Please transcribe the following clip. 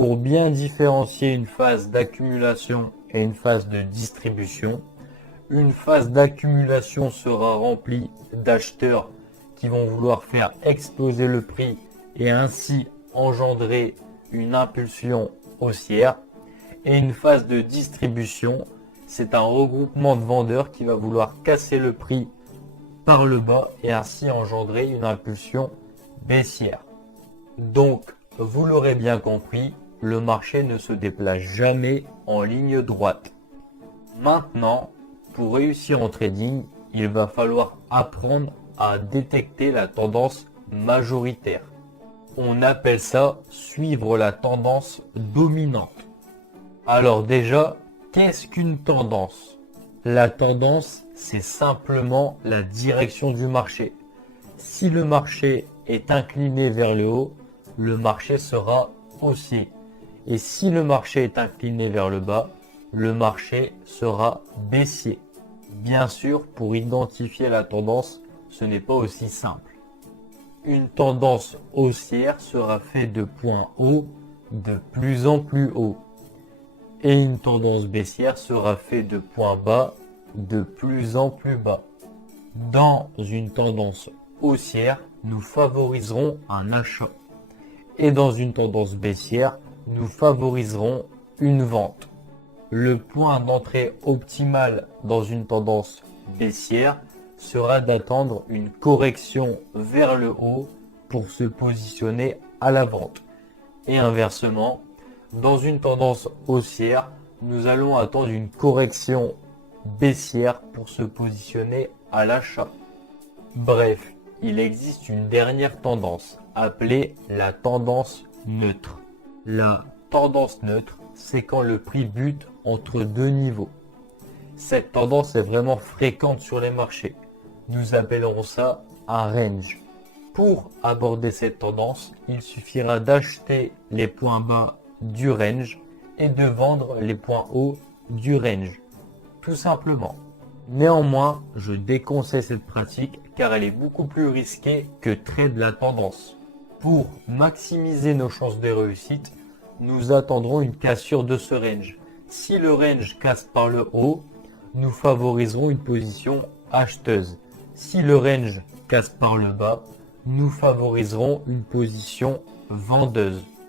Pour bien différencier une phase d'accumulation et une phase de distribution, une phase d'accumulation sera remplie d'acheteurs qui vont vouloir faire exploser le prix et ainsi engendrer une impulsion haussière. Et une phase de distribution, c'est un regroupement de vendeurs qui va vouloir casser le prix par le bas et ainsi engendrer une impulsion baissière. Donc, vous l'aurez bien compris, le marché ne se déplace jamais en ligne droite. Maintenant, pour réussir en trading, il va falloir apprendre à détecter la tendance majoritaire. On appelle ça suivre la tendance dominante. Alors déjà, qu'est-ce qu'une tendance? La tendance, c'est simplement la direction du marché. Si le marché est incliné vers le haut, le marché sera haussier. Et si le marché est incliné vers le bas, le marché sera baissier. Bien sûr, pour identifier la tendance, ce n'est pas aussi simple. Une tendance haussière sera faite de points hauts de plus en plus haut. Et une tendance baissière sera faite de points bas de plus en plus bas. Dans une tendance haussière, nous favoriserons un achat. Et dans une tendance baissière, nous favoriserons une vente. Le point d'entrée optimal dans une tendance baissière sera d'attendre une correction vers le haut pour se positionner à la vente. Et inversement, dans une tendance haussière, nous allons attendre une correction baissière pour se positionner à l'achat. Bref, il existe une dernière tendance appelée la tendance neutre. La tendance neutre, c'est quand le prix bute entre deux niveaux. Cette tendance est vraiment fréquente sur les marchés. Nous appellerons ça un range. Pour aborder cette tendance, il suffira d'acheter les points bas du range et de vendre les points hauts du range. Tout simplement. Néanmoins, je déconseille cette pratique car elle est beaucoup plus risquée que trade la tendance. Pour maximiser nos chances de réussite, nous attendrons une cassure de ce range. Si le range casse par le haut, nous favoriserons une position acheteuse. Si le range casse par le bas, nous favoriserons une position vendeuse.